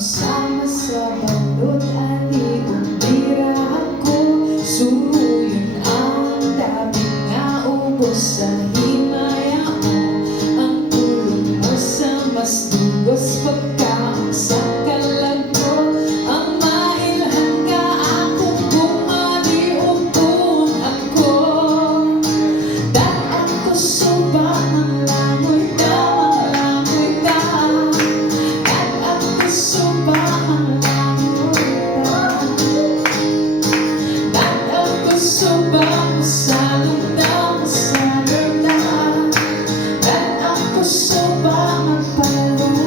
sama sa balot ani umbira ako suruyin ang dami nga ubos sa himaya mo ang tulong mo sa mas dugos pagkaon sa kalag ko ang mailhan ka akong bumaliuton ako dat ako suba ang langoy da dat ako suba ang langoy da dat ako suba masalong da dat ako suba magpalutan.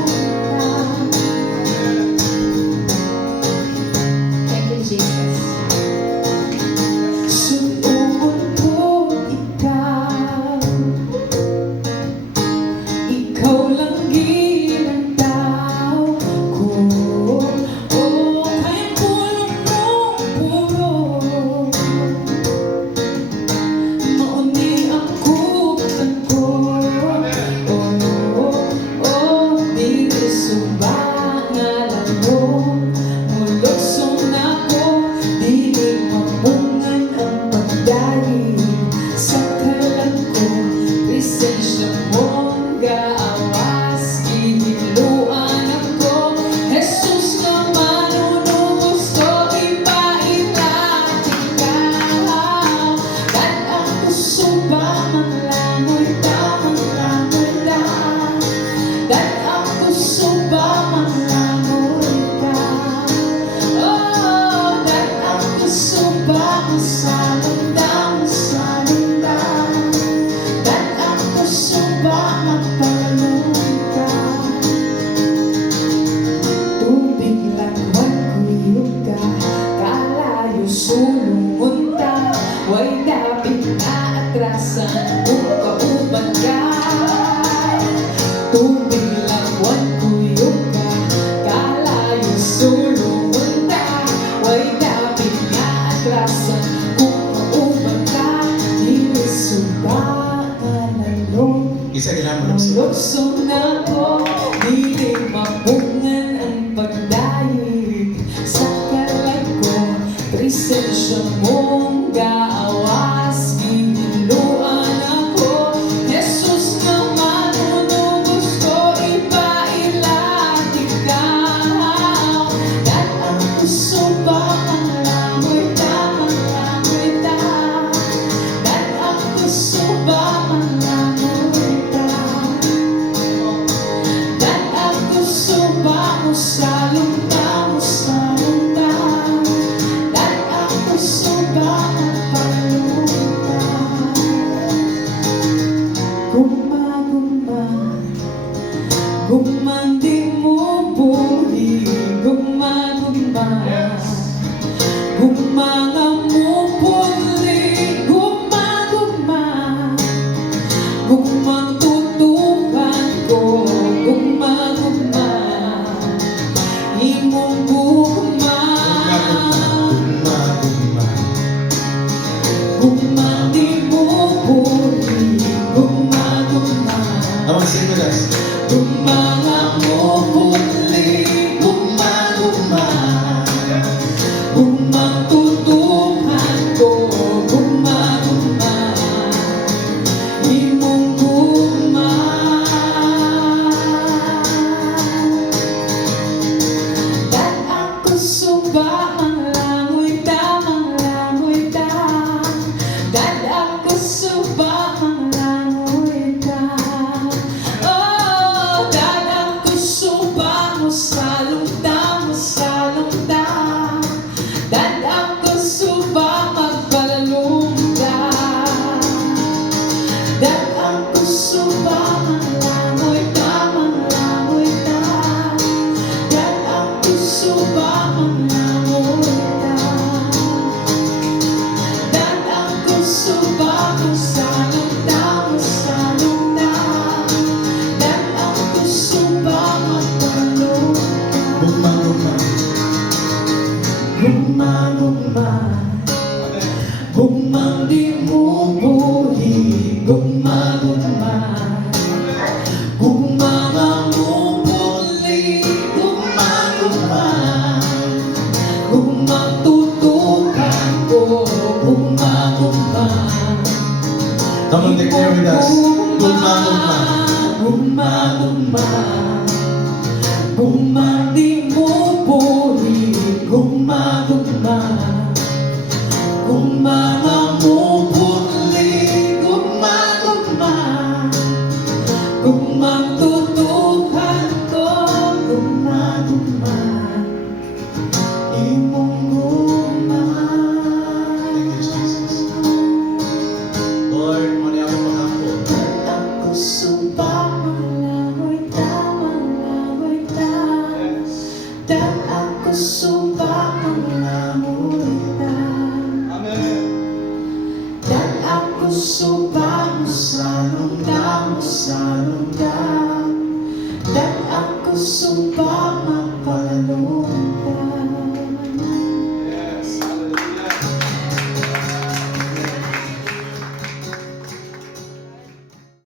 Thank you, Jesus. Suubon ko ikaw lang ginandaw ko. Oh, kayang pulong mong puro mauni ang kutan ko. Oh, di suba nga lang mo muluksong na ko di mamungan ang pagdali sa kalan ko presensya mong gaawas gihiluan ako Jesus nga manunubos ko ipailating ka dat ako suba ang langoy da dat ako suba ang langoy da oh dat ako suba masalong da dat ako suba magpalutan. Tubig lang magkuyog ka kalayo sulungon ta way dapit na atrasan kung kauban ka. Tubig lang magkuyog ka kalayo sulungon ta way dapit na atrasan kung kauban ka. Dili suba ka nalong Isa kailangan mo luksong na ko, dili mapungan ang pagdayeg sa kalag ko. Presensya mong gaawas, gihiluan ako. Jesus nga manunubos ko, ipailating ka. Dat ako suba ang langoy da. Dat ako suba ang langoy da. Dat ako suba masalong da. Dat ako suba magpalutan. Gumman di mo buhi, gumma nga mo puli, gumang tutukan ko, gumma imong gumma di mo puli, gumma Awang sino guys? gumma nga mo puli, gumang tutukan ko, gumma imong gumma dat ako suba ang langoy da dat ako suba ang langoy da oh dat ako suba masalong da dat ako suba magpalalong da dat ako suba ang langoy da dat ako suba ang langoy da dat ako suba masalong da dat ako suba magpalutan. Gumang di mo buhi, gumma nga mo puli, gumma Dan aku